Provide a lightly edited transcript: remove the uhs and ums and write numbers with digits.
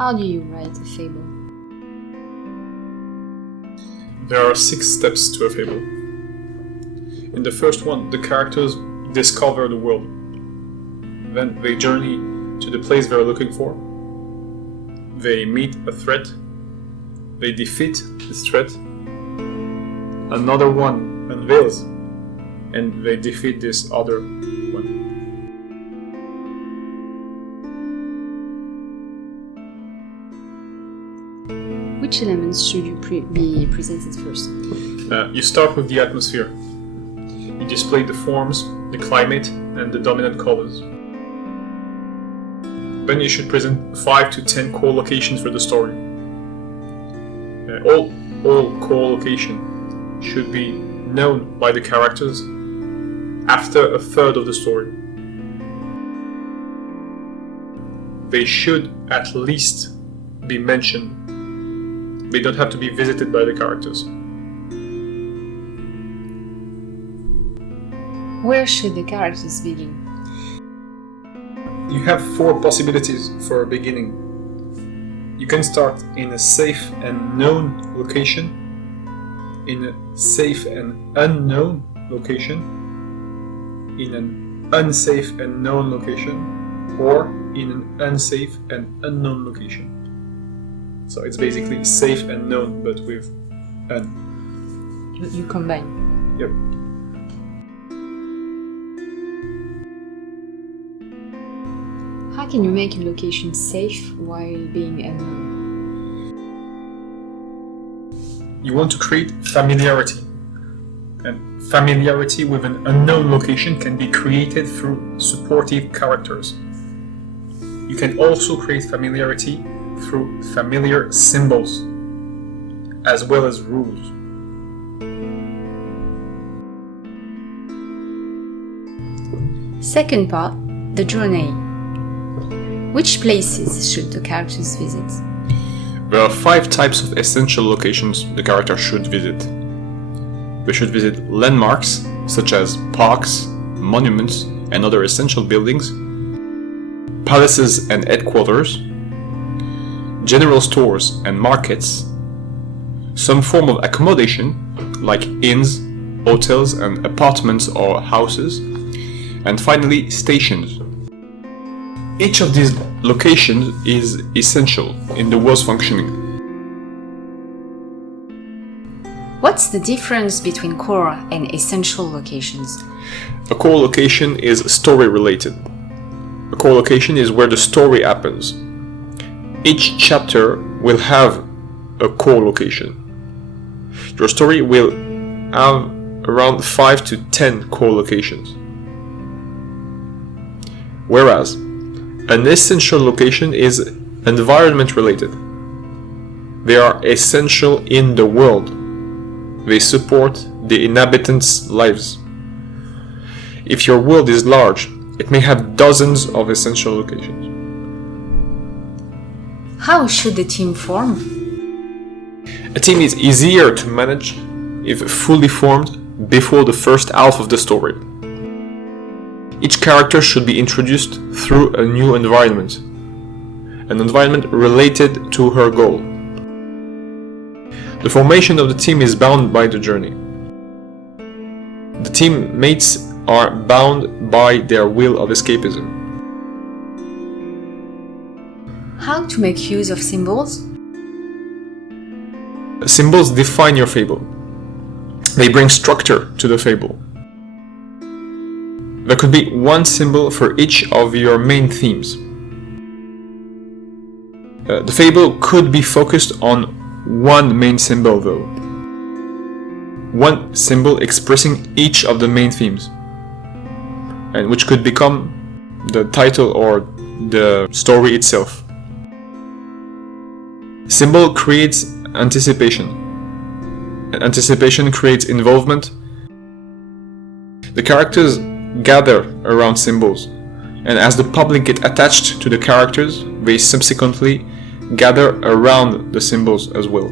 How do you write a fable? There are 6 steps to a fable. In the first one, the characters discover the world. Then they journey to the place they're looking for. They meet a threat. They defeat this threat. Another one unveils, and they defeat this other one. Which elements should you be presented first? You start with the atmosphere. You display the forms, the climate, and the dominant colors. Then you should present 5 to 10 core locations for the story. All core locations should be known by the characters after a third of the story. They should at least be mentioned. They don't have to be visited by the characters. Where should the characters begin? You have 4 possibilities for a beginning. You can start in a safe and known location, in a safe and unknown location, in an unsafe and known location, or in an unsafe and unknown location. So it's basically safe and known, but with un. You combine. Yep. How can you make a location safe while being unknown? You want to create familiarity. And familiarity with an unknown location can be created through supportive characters. You can also create familiarity through familiar symbols, as well as rules. Second part, the journey. Which places should the characters visit? There are 5 types of essential locations the character should visit. They should visit landmarks, such as parks, monuments, and other essential buildings, palaces and headquarters, general stores and markets, some form of accommodation, like inns, hotels and apartments or houses, and finally stations. Each of these locations is essential in the world's functioning. What's the difference between core and essential locations? A core location is story related. A core location is where the story happens. Each chapter will have a core location. Your story will have around 5 to 10 core locations. Whereas an essential location is environment related. They are essential in the world. They support the inhabitants' lives. If your world is large, it may have dozens of essential locations. How should the team form? A team is easier to manage if fully formed before the first half of the story. Each character should be introduced through a new environment, an environment related to her goal. The formation of the team is bound by the journey. The teammates are bound by their will of escapism. How to make use of symbols? Symbols define your fable. They bring structure to the fable. There could be one symbol for each of your main themes. The fable could be focused on one main symbol though. One symbol expressing each of the main themes, and which could become the title or the story itself. Symbol creates anticipation, and anticipation creates involvement. The characters gather around symbols, and as the public get attached to the characters, they subsequently gather around the symbols as well.